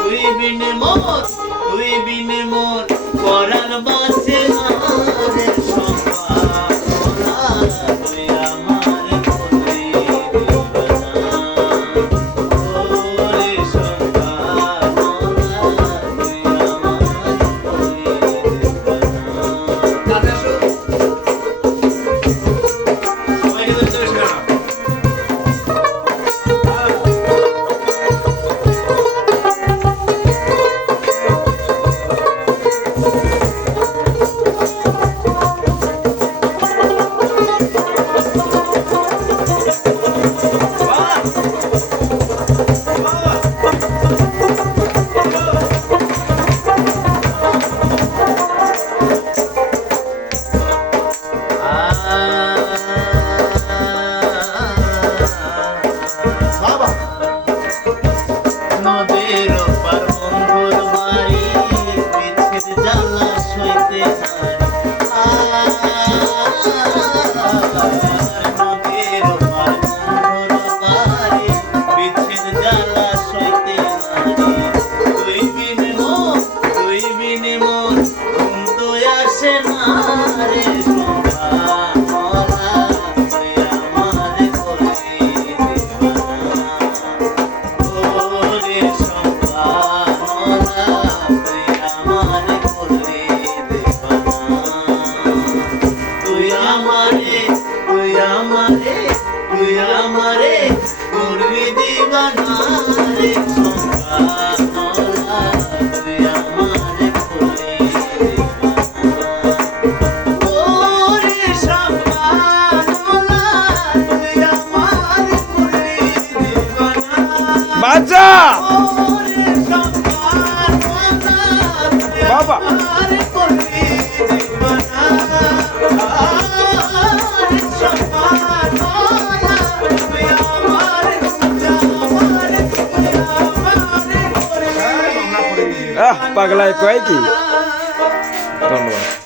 তুই বিনে মোর পরাণ নদীর পার বন্ধুর বাড়ি পিছের জ্বালা সইতে নদীর পার বন্ধুর বাড়ি পিছের জ্বালা সইতে তুই বিন মন তুই বিন মন, ঘুম তো আসে না রে। বাজা বাবা। পাগলায় কয় কি? ধন্যবাদ।